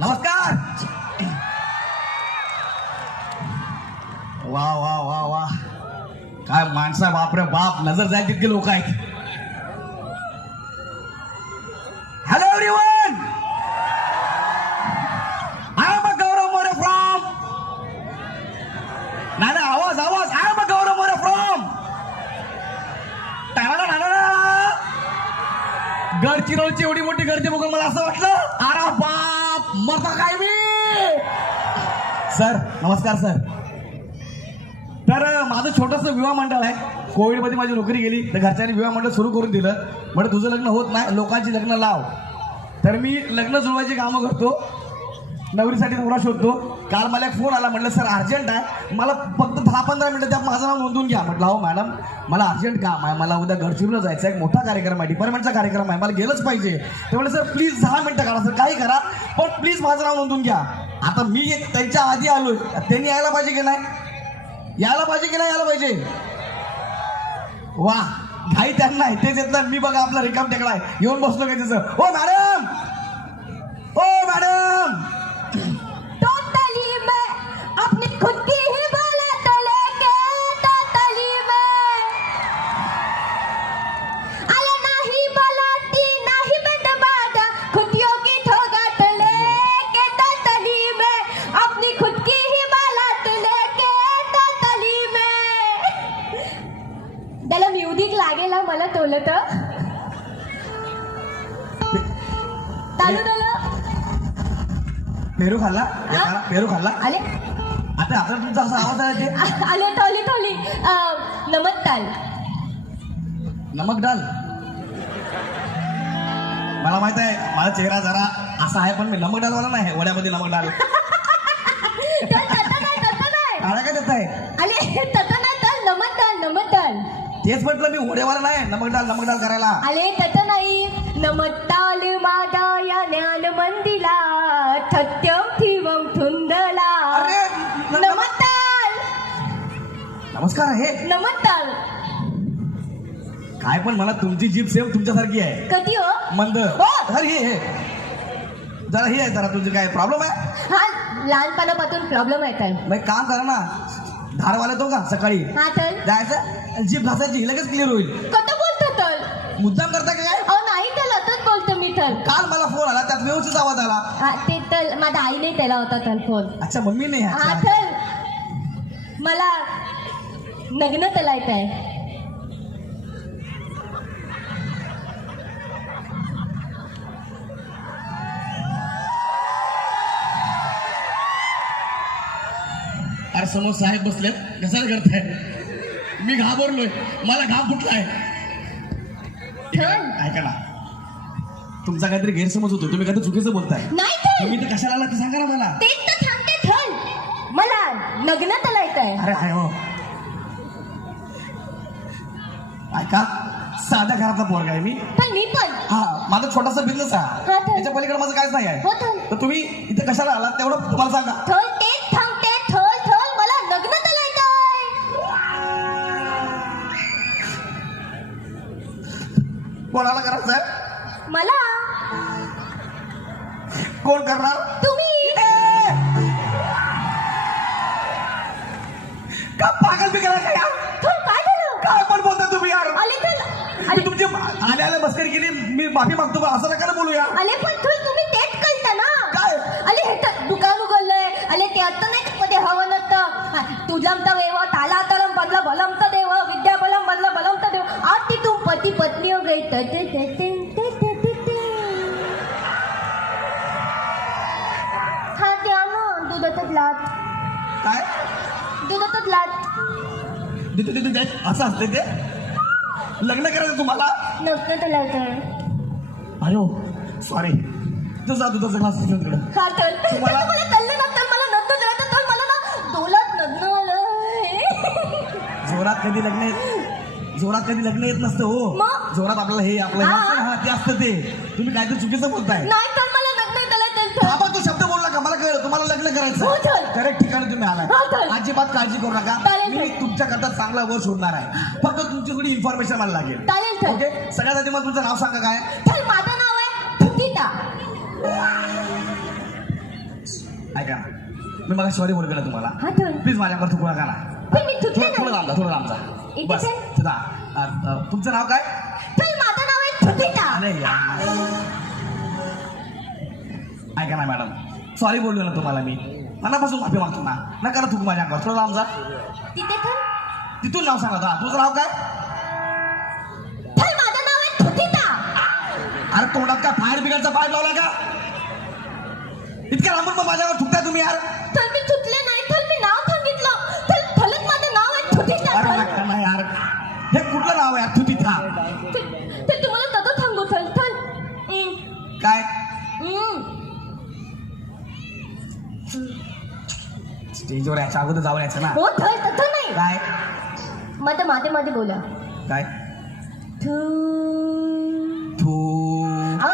नमस्कार! वा वा वा वा. काय माणसा बापरे बाप नजर जाय तितके लोक आहेत hello everyone I am a Gaurav More from नाही नाही, आवाज आवाज I am a Gaurav More from गडचिरोलीची एवढी मोठी गर्दी बघून मला असं वाटलं अरे बाप मरता काय मी सर नमस्कार सर. तर माझं छोटंसं विवाह मंडळ आहे. कोविडमध्ये माझी नोकरी गेली तर घरच्यांनी विवाह मंडळ सुरू करून दिलं. म्हणजे तुझं लग्न होत नाही लोकांची लग्न लाव. तर मी लग्न जुळवायची कामं करतो. नवरीसाठी नवरा शोधतो. काल मला एक फोन आला म्हटलं सर अर्जंट आहे. मला फक्त दहा पंधरा मिनटं त्यात माझं नाव नोंदवून घ्या. म्हटलं हो मॅडम मला अर्जंट काम आहे. मला उद्या गडचिरोला जायचं आहे एक मोठा कार्यक्रम आहे डिपार्टमेंटचा कार्यक्रम आहे. मला गेलंच पाहिजे. ते म्हटलं सर प्लीज दहा मिनटं काढा सर. काही करा पण प्लीज माझं नाव नोंदवून घ्या. आता मी त्यांच्या आधी आलो त्यांनी यायला पाहिजे की नाही? यायला पाहिजे की नाही यायला पाहिजे? वा घाई त्यांना तेच येत नाही. मी बघा आपला रिकाम टेकडा आहे. येऊन बसलो काय तिचं हो मॅडम! पेरू खाल्ला? खाला, पेरू खाल्ला? आले? आता आता तुमचा असा आवाज आहे ते? आले थोली थोली नमस्कार नमक डाल. मला माहीत आहे माझा चेहरा जरा असा आहे पण मी नमक डालवाला नाही वड्यामध्ये नमक डाल. काळा काय देत आहे? आले तसं नाही तर नमस्कार नमस्कार तेच म्हटलं मी वड्यावाला नाही नमक डाल नमक डाल करायला. आले तसं नाही. नमत्ताल माझा या ज्ञान मंदिला अरे, न- नमस्कार नमस्कार आहे. नमस्कार काय पण मला तुमची जीप सेम तुमच्यासारखी आहे. कधी हो? मंद. हो. अरे हे हे. जरा हे आहे जरा तुझं काय प्रॉब्लेम आहे? हा लहानपणापासून प्रॉब्लेम येत आहे मग एक काम करा ना. धारवाला तो का सकाळी? हा तर जायचं? जीप घासायची लगेच क्लिअर होईल. कसं बोलतो तर मुद्दाम करता का काय? अहो नाही तर बोलतो मी तर. काल मला फोन आला त्यात व्यवस्थित आवाज आला. हा, ते माझ्या आईने केला होता तर फोन अच्छा मम्मी नाही हा अच्छा. तर मला नग्न तलायचं आहे अरे समोर साहेब बसलेत. कशाला करताय? मी घाबरलोय. मला घाम फुटलाय ठण. ऐका ना. तुमचा काहीतरी गैरसमज होतो. तुम्ही काहीतरी चुकीचं बोलताय. नाही तर. तुम्ही तर कशाला आला ते सांगा ना मला. तेच तर ठण मला तलायचं आहे. अरे हाय हो. ऐका साध्या घरातला पोरगा आहे मी. पण मी पण. हा माझा छोटासा बिझनेस हा, आहे तर. त्याच्या पलीकडे माझं काहीच नाही आहे. हो तर तर तुम्ही इथे कशाला आलात तेवढं तुम्हाला सांगा. ठण तेच सांगते ठण ठण मला तलायचं आहे. कोणाला करायचं आहे? मला कोण करणार? तुम्ही. का पागल काय झालं? काय पण बोलता तुम्ही यार. आले तर मी तुमची मस्करी केली मी माफी मागतो असं नका ना बोलूया. अले पण तुम्ही तेच कळता ना. काय? अले हे तर दुकान उघडलंय. अले ते आता नाही मध्ये हवं नसतं तुझमचा वेव ताला तलम बदला बलमचा देव विद्या बलम बदला बलमचा देव. आज ती पती पत्नी हो दुधातच लाट काय? जाय असं असते ते? लग्न करायचं तुम्हाला? नसतं तर लावतं अरे सॉरी तू जा दुधाचा क्लास तिकडे. हा तर. तुम्हाला- मला मला तर ना डोलात नग्न आलं. जोरात कधी लग्न येत जोरात कधी लग्न येत नसतं हो. मग? जोरात आपल्याला हे आपलं हे. हा. असतं ना, हा ते असतं ते. तुम्ही काहीतरी चुकीचं बोलताय. नाही तर मला नग्न त्याला तो शब्द कळलं तुम्हाला लग्न हो, करायचं. करेक्ट ठिकाणी तुम्ही हो, आलाय चल. अजिबात काळजी करू नका. चालेल, मी चल. तुमच्या करता चांगला वर शोधणार आहे. फक्त तुमची थोडी इन्फॉर्मेशन मला लागेल. चालेल ओके? सगळ्यात आधी मला तुमचं नाव सांगा काय? माझं नाव आहे सुचिता ऐका मी मला सॉरी बोलतो ना तुम्हाला. हा प्लीज माझ्याकडे थुकू नका ना. पण मी थुकले थोडं लांबचा थोडं लांबचा इथे बस. काय? चला. अ, अ, तुमचं नाव काय? माझं नाव आहे थुकिता अरे यार. ऐका ना मॅडम. सॉरी बोललो ना तुम्हाला मी. मनापासून माफी मागतो ना. नका ना थुकू माझ्या अंगावर थोडं तिथे थल तिथून नाव सांगा आता. तुझं नाव काय? थल माझं नाव आहे थुकिता अरे तोंडात का फायर ब्रिगेडचा पाईप लावला का? इतक्या लांबून मग माझ्यावर थुकताय तुम्ही यार. थल याच्या अगोदर जाऊन यायचं ना. हो नाही. काय? मध्ये मध्ये मध्ये बोला. काय? थू. थू. आ,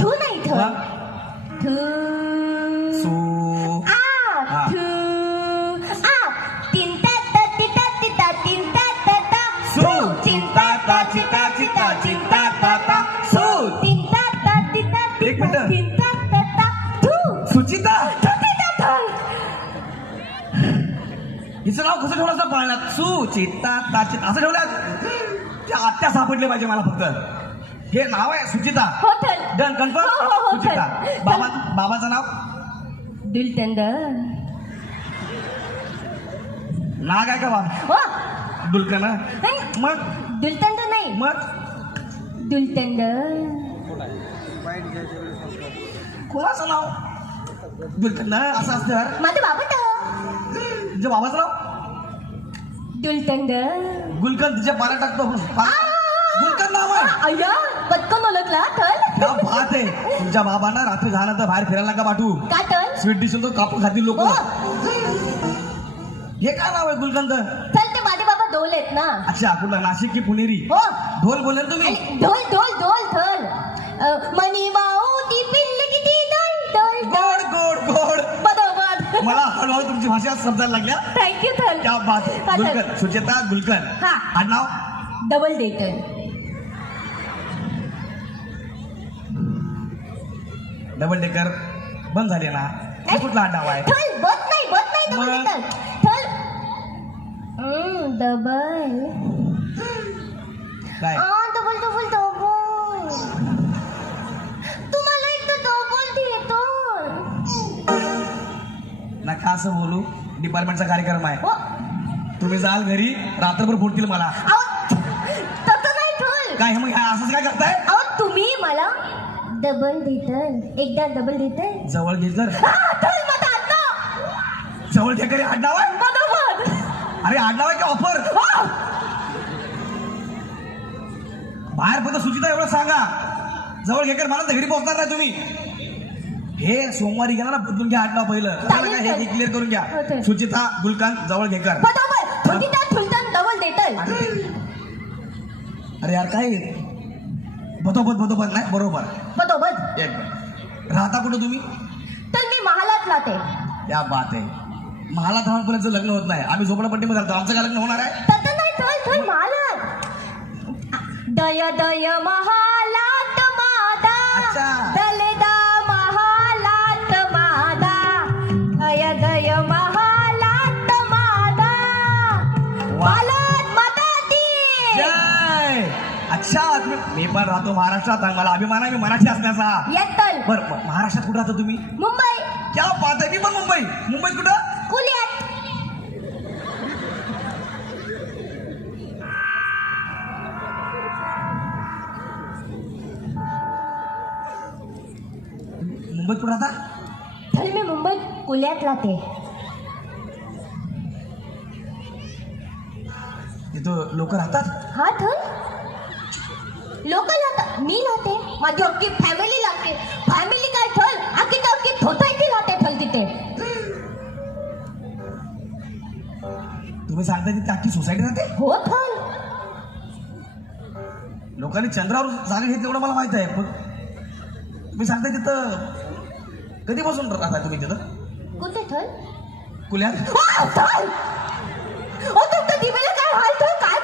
थू नाही मग? थू. सू. आ हा. थू. आ तीन ता ता ती ता ती ता तीन ता ता ता. सू. थू. तीन ता ता ती ता. हिचं नाव कसं ठेवलं असं पाळण्यात. सुचिता ताचित असं ठेवलं त्या आत्या सापडले पाहिजे मला फक्त. हे नाव आहे सुचिता. हो डन हो, हो, कन्फर्म हो, सुचिता. चल. बाबा बाबाचं नाव? दिल टेंडर. नाग आहे का बाबा? हो. दुलकन नाही, मग? दिल टेंडर नाही. मग? दिल टेंडर. कोणाचं नाव? दुलकन असं असतं. यार माझं बाबा तर तुझ्या बाबाचं नाव? दिल टेंडर गुलकन तिच्या पाण्यात टाकतो. नाव आहे. अय्या पटकन ओळखला थल क्या बात आहे. तुमच्या बाबांना रात्री झाल्यानंतर बाहेर फिरायला नका पाठवू. का थल स्वीट डिश तो कापून खातील लोक. हो. हे काय नाव आहे गुलकंद? चल ते माझे बाबा दोल आहेत ना. अच्छा कुठला? नाशिक की पुणेरी? हो. ढोल बोलले तुम्ही? आणि ढोल ढोल ढोल थल अ, हळूहळू तुमची भाषा समजायला लागल्या. थँक्यू क्या बात. हा, सुचेता गुलकन हा. आडनाव डबल डेटन डबल डेकर बंद झाले ना? हे कुठला आडनाव आहे थल बत नाही बत नाही डबल मग? डेटन थल डबल काय? डबल डबल डबल नका असं बोलू डिपार्टमेंटचा कार्यक्रम आहे. हो. तुम्ही जाल घरी रात्रभर फोडतील मला. काय मग असंच काय करताय? अहो तुम्ही मला डबल देतल. एकदा डबल देतल. जवळ घे तर थल माझा आडनाव जवळ घे करे आडनाव आहे अरे आडनाव आहे का ऑफर बाहेर फक्त सुचिता एवढं सांगा. जवळ घेकर मला घरी पोहोचणार नाही तुम्ही. हे सोमवारी गेला ना बदलून घ्या आडनाव पहिलं? हे चालेल. क्लिअर करून घ्या. होतंय. सुचिता गुलकांत जवळ घेकर. डबल देतल. अरे. यार काय बदोबत बदोबत नाही बरोबर. बरोबर एक मिनिट. राहता कुठं तुम्ही? तर मी महालात राहते या बात आहे. मला धावपर्यंत लग्न होत नाही. आम्ही झोपडपट्टीमध्ये राहतो. आमचं काय लग्न होणार आहे? नाही महालात. दय दय महालात मादा अच्छा. पण राहतो महाराष्ट्रात. आणि मला अभिमान आहे मी मराठी असण्याचा. येतल बर महाराष्ट्रात कुठं राहता तुम्ही? मुंबई. क्या आहे मी पण मुंबई. मुंबईत कुठं? कुल्यात. मुंबईत कुठं राहता? तर मी मुंबईत कुल्यात राहते. तिथं लोक राहतात? हा थल लोक राहतात मी राहते माझी अख्खी फॅमिली लागते फॅमिली काय थल अख्खी तर अख्खी सोसायटी राहते थल तिथे. तुम्ही सांगता तिथे अख्खी सोसायटी राहते? हो थल लोकांनी चंद्रावर जागा घेतली एवढं मला माहीत आहे पण तुम्ही सांगता तिथं कधीपासून राहता तुम्ही तिथं? कुठे कुल्यात? तुमच्या दिवेला काय हाल थल? काय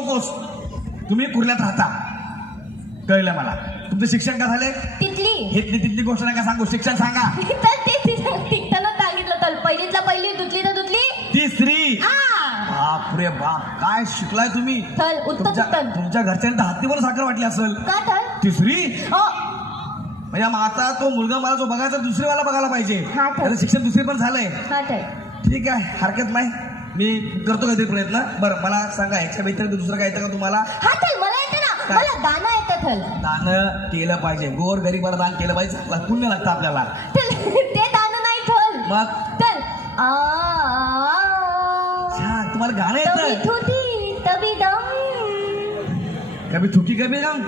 नकोस. तुम्ही कुर्ल्यात राहता. कळलं मला. तुमचं शिक्षण काय झालंय? तिथली. तिथली गोष्ट नाही का सांगू. शिक्षण सांगा. तर ते तिथं सांगितलं तर पहिलीतला पहिली तर तिसरी. आ बापरे बाप. काय शिकलाय तुम्ही? तुमच्या तुमच्या घरच्यांना हातीवर साखर वाटली असेल. का तिसरी? हो. म्हणजे आता तो मुलगा मला जो बघायचा दुसरीवाला बघायला पाहिजे. शिक्षण दुसरी पण झालंय ठीक आहे. हरकत नाही. मी करतो काहीतरी प्रयत्न? बरं मला सांगा ह्याच्या व्यतिरिक्त दुसरं काय येतं का तुम्हाला? हा मला येतं ना. काय? मला गाणं येतं थल दान केलं पाहिजे. गोर गरीबाला दान केलं पाहिजे. चांगलं पुण्य लागतं आपल्याला. ते गाणं नाही थल मग? चल. आ, तुम्हाला गाणं तभी येतं थुती तभी दम. कभी थुकी कभी रंग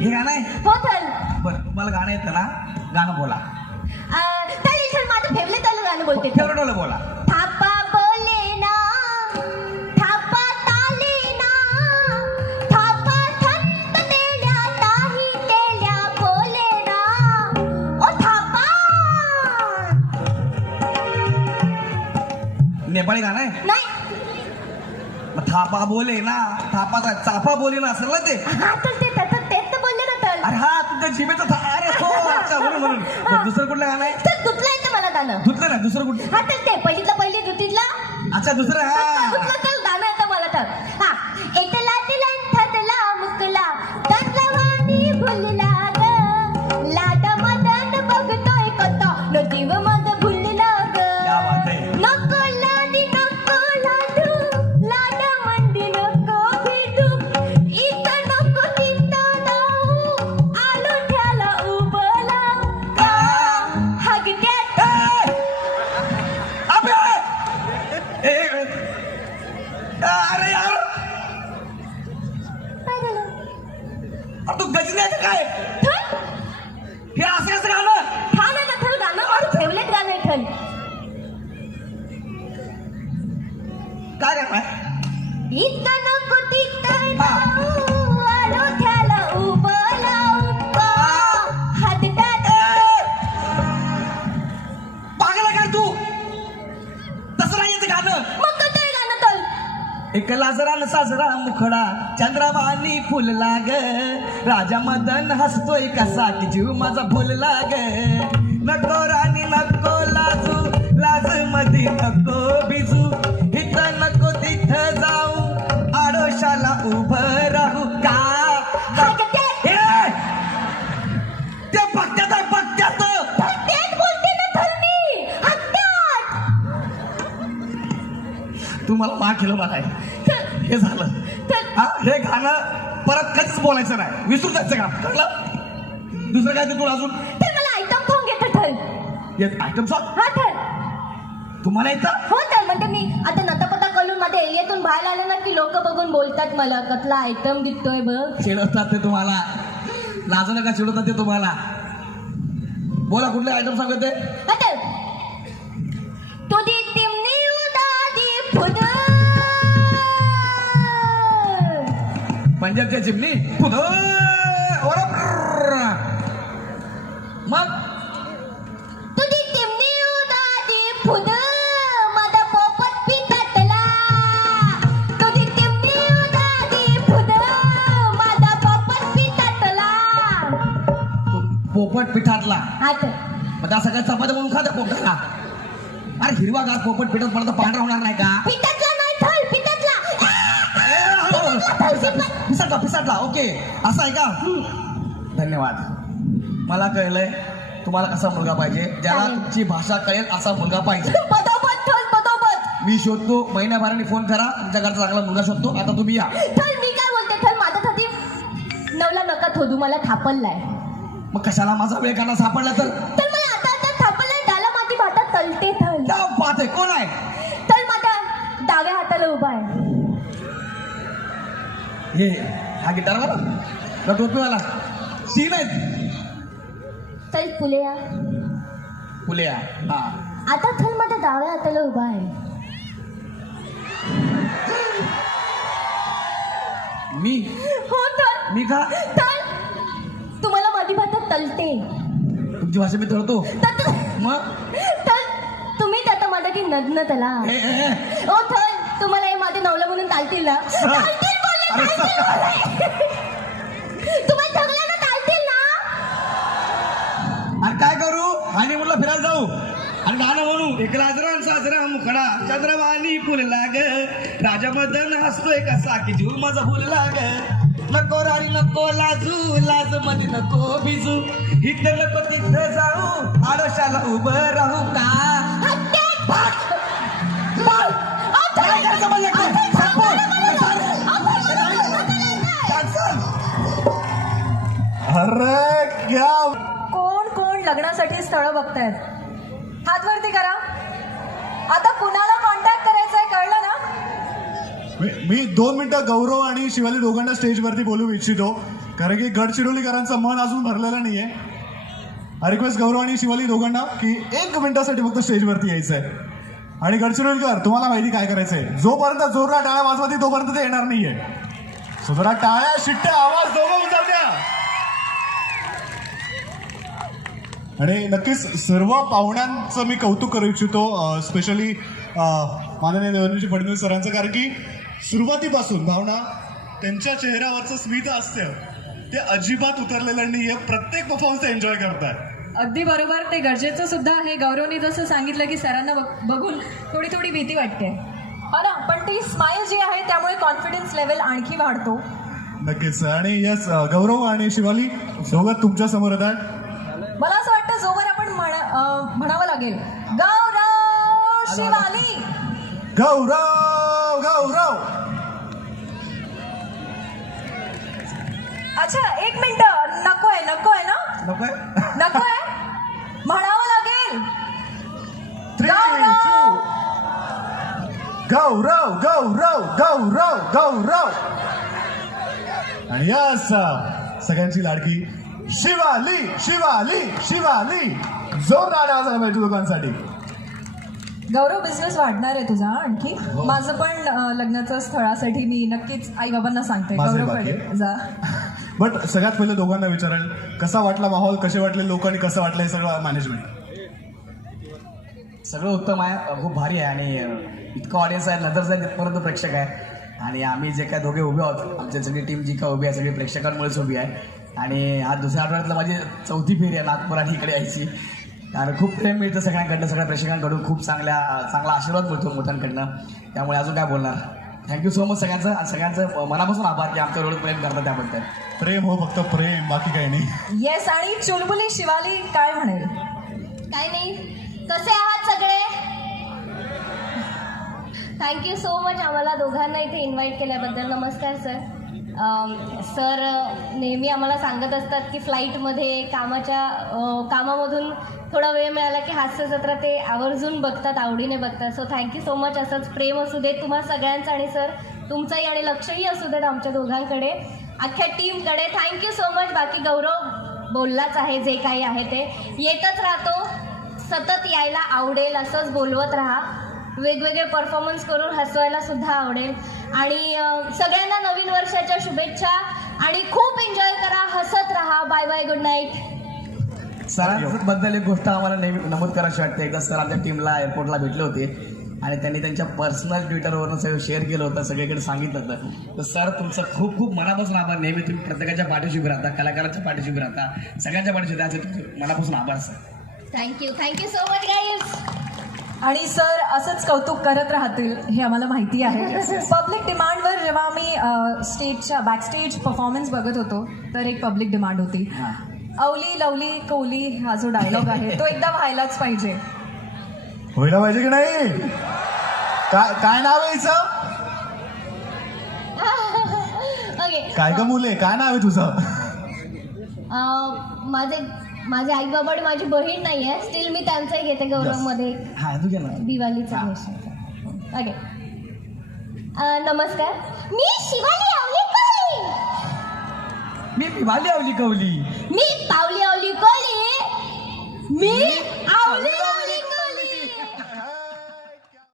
हे गाणं आहे? हो थल बरं तुम्हाला गाणं येतं ना? गाणं बोला. आ, माझं फेवरेट आलं गाणं बोलते. थल. फेवरेट बोले. थापा बोले ना थापाचा चाफा बोले ना असेल ना ते. हा तर ते त्याचं तेच तर बोलले ना तर. अरे हा तुमच्या जिभेचा था अरे हो अच्छा म्हणून म्हणून. बरं, दुसरं कुठलं गाणं आहे? तर कुठलं येतं मला गाणं. धुतलं ना दुसरं कुठलं? हा तर ते पहिलीतला पहिली दुतीतला अच्छा दुसरं हा कुठलं तर गाणं येतं मला तर. काय आहे. इथं नको तिथं. जाऊ, आलो त्याला उभं लावून का हातटात. पागल आहे काय तू? तसं नाही येतं गाणं. मग कसं आहे गाणं तर? एक लाजरा न साजरा मुखडा चंद्रमानी फुलला ग राजा मदन हसतोय कसा की जीव माझा भुलला ग नको राणी नको लाजू. लाज मधी नको. मला मा केलं थल हे झालं. हा हे गाणं परत कधीच बोलायचं नाही. विसरून जायचं का कळलं? दुसरं काय ते तुला अजून? तर मला आयटम सॉन्ग येतं येत आयटम सॉन्ग हा तुम्हाला येतं? हो तर म्हणजे मी आता नतापता करून माझ्या एरियातून बाहेर आले ना की लोक बघून बोलतात मला कसला आयटम दिसतोय बघ. चिडवतात ते तुम्हाला. लाज नका चिडवतात ते तुम्हाला. बोला कुठले आयटम सांगत ते पंजाबच्या चिमणी पुढं मग तुझी उदादी फुद माझा पोपट पितातला तुझी उदादी फुद माझा पोपट पितातला पोपट पिठातला मग त्या सगळ्या चपात म्हणून खात पोपटाला अरे हिरवा गार पोपट पिठात मला तर पांढरा होणार नाही का पिठातला नाही थल पितातला ए, हो, पिसाटला पिसाटला ओके. असं आहे का? धन्यवाद. मला कळलंय तुम्हाला कसा मुलगा पाहिजे. ज्याला चालेल. तुमची भाषा कळेल असा मुलगा पाहिजे. बदोबत थल बदोबत मी शोधतो. महिन्याभराने फोन करा. तुमच्या घरचा चांगला मुलगा शोधतो. आता तुम्ही या. मी काय बोलते? थल माझ्यासाठी नवला नका थोदू. मला थापललाय मग कशाला माझा वेळ काढा सापडला तर? तर मला आता आता थापललाय डाला माझी भातात तलते थल क्या बात आहे. कोण आहे? तर माझ्या डाव्या हाताला उभा आहे. हे हा गिटार वाला का टोपीवाला तीन आहेत. चल फुलेया फुले हा. आता थल माझ्या डाव्या हाताला उभा आहे. मी? हो थल मी का? थल तुम्हाला माझी भातात तलते. तुमची भाषा मी तळतो. तर मग? थल तुम्ही आता माझ्या की नग्न तला ए, ए, ए, ओ थल तुम्हाला हे मध्ये नवलं म्हणून चालतील ना. चालतील तुम्हाला ना चालतील ना? आणि काय करू? आणि म्हणलं फिरायला जाऊ. आणि गाणं म्हणू एक राजरान साजरा मुखडा. चंद्रवाणी फुलला ग राजा मदन हसतोय कसा की जीव माझा फुलला ग नको राणी नको लाजू लाजमध्ये नको भिजू. इथं नको तिथं जाऊ. आडोशाला उभं राहू का? अरे क्या? कोण कोण लग्नासाठी स्थळ बघतायत? हात वरती करा. आता कुणाला कॉन्टॅक्ट करायचा आहे कळलं ना? मी- दोन मिनिटं गौरव आणि शिवाली दोघांना स्टेजवरती बोलू इच्छितो. कारण की गडचिरोलीकरांचं मन अजून भरलेलं नाहीये. रिक्वेस्ट गौरव आणि शिवाली दोघांना की एक मिनिटासाठी फक्त स्टेजवरती यायचं आहे आणि गडचिरोलीकर तुम्हाला माहिती काय करायचंय? जोपर्यंत जोरदार टाळ्या वाजवती तोपर्यंत ते येणार नाहीये. सो जरा टाळ्या शिट्ट्या आवाज दोघं उजाव द्या आणि नक्कीच सर्व पाहुण्यांचं मी कौतुक करू इच्छितो स्पेशली माननीय देवेंद्रजी फडणवीस सरांचं कारण की सुरुवातीपासून भावना त्यांच्या चेहऱ्यावरचं स्मित असतं ते अजिबात उतरलेलं नाहीये प्रत्येक परफॉर्मन्स एन्जॉय करतात अगदी बरोबर ते गरजेचं सुद्धा आहे. गौरवनी जसं सांगितलं की सरांना बघ- बघून थोडी थोडी भीती वाटते. हो ना पण ती स्माईल जी आहे त्यामुळे कॉन्फिडन्स लेवल आणखी वाढतो. नक्कीच. आणि यस गौरव आणि शिवाली दोघं तुमच्यासमोर मला असं वाटतं जोवर आपण म्हणावं लागेल. गौरव शिवाली! गौरव गौरव! अच्छा एक मिनिट. नको आहे नको आहे ना? नकोय? नको आहे म्हणावं लागेल. गौरव! गौरव गौरव गौरव गौरव! आणि यस सगळ्यांची लाडकी शिवाली शिवाली शिवाली. जोरदार आवाज आहे पाहिजे दोघांसाठी. गौरव बिझनेस वाढणार आहे तुझा आणखी? माझं पण लग्नाचं स्थळासाठी मी नक्कीच आई बाबांना सांगते गौरवकडे जा. बट सगळ्यात पहिले दोघांना विचारेल कसा वाटला माहोल कसे वाटले लोक आणि कसं वाटलं हे सगळं मॅनेजमेंट सगळं उत्तम आहे खूप भारी आहे आणि इतकं ऑडियन्स आहे नंतर जाईल तिथपर्यंत प्रेक्षक आहे. आणि आम्ही जे काय दोघे उभे आहोत आमची सगळी टीम जी काय उभी आहे सगळी प्रेक्षकांमुळेच उभी आहे. आणि आज दुसऱ्या आठवड्यातलं माझी चौथी फेरी आहे नागपूर आणि इकडे यायची. आणि खूप प्रेम मिळतं सगळ्यांकडनं सगळ्या प्रेक्षकांकडून. खूप चांगल्या चांगला आशीर्वाद मिळतो मोठ्यांकडनं त्यामुळे अजून काय बोलणार? थँक्यू सो मच सगळ्यांचं. आणि सगळ्यांचं मनापासून आभार की आमच्या एवढं प्रेम करतात त्याबद्दल. प्रेम हो फक्त प्रेम बाकी काही नाही. येस आणि चुलबुली शिवाली काय म्हणेल? काय नाही. कसे आहात सगळे? थँक्यू सो मच आम्हाला दोघांना इथे इन्व्हाइट केल्याबद्दल. नमस्कार सर सर नेहमी आम्हाला सांगत असतात की फ्लाईटमध्ये कामाच्या कामामधून थोडा वेळ मिळाला की हास्यजत्रा ते आवर्जून बघतात आवडीने बघतात. सो थँक्यू सो मच असंच प्रेम असू देत तुम्हाला सगळ्यांचं आणि सर तुमचंही आणि लक्षही असू देत आमच्या दोघांकडे अख्ख्या टीमकडे. थँक्यू सो मच बाकी गौरव बोललाच आहे जे काही आहे ते. येतच राहतो. सतत यायला आवडेल असंच बोलवत राहा. वेगवेगळे परफॉर्मन्स करून हसवायला सुद्धा आवडेल. आणि सगळ्यांना नवीन वर्षाच्या शुभेच्छा आणि खूप एन्जॉय करा हसत राहा. बाय बाय गुड नाईट सरांबद्दल एक गोष्ट आम्हाला नेहमी नमूद करायची वाटते. एकदा सर आमच्या टीमला एअरपोर्टला भेटले होते आणि त्यांनी त्यांच्या पर्सनल ट्विटरवरून सगळं शेअर केलं होतं सगळीकडे सांगितलं होतं. तर सर तुमचं खूप खूप मनापासून आभार. नेहमी तुम्ही प्रत्येकाच्या पाठीशी उभे राहता कलाकारांच्या पाठीशी उभे राहता. सगळ्यांच्या पाठीशी तुमचे मनापासून आभार sir. Thank you thank you so much guys आणि सर असंच कौतुक करत राहतील हे आम्हाला माहिती आहे. पब्लिक डिमांडवर जेव्हा आम्ही स्टेजच्या बॅकस्टेज परफॉर्मन्स बघत होतो तर एक पब्लिक डिमांड होती. अवली लवली कौली हा जो डायलॉग आहे तो एकदा व्हायलाच पाहिजे. व्हायला पाहिजे की नाही? काय काय नाव आहे काय का मुले? काय नाव आहे तुझं? माझे माझे आई बाबा आणि माझी बहीण नाही आहे स्टील मी त्यांचंही घेते गौरवमध्ये. हां तू घे ना. दिवाळीचा ओके नमस्कार. मी शिवाली आवलेकर मी पिवाली आवली कवली मी पावली आवली कोली मी आवली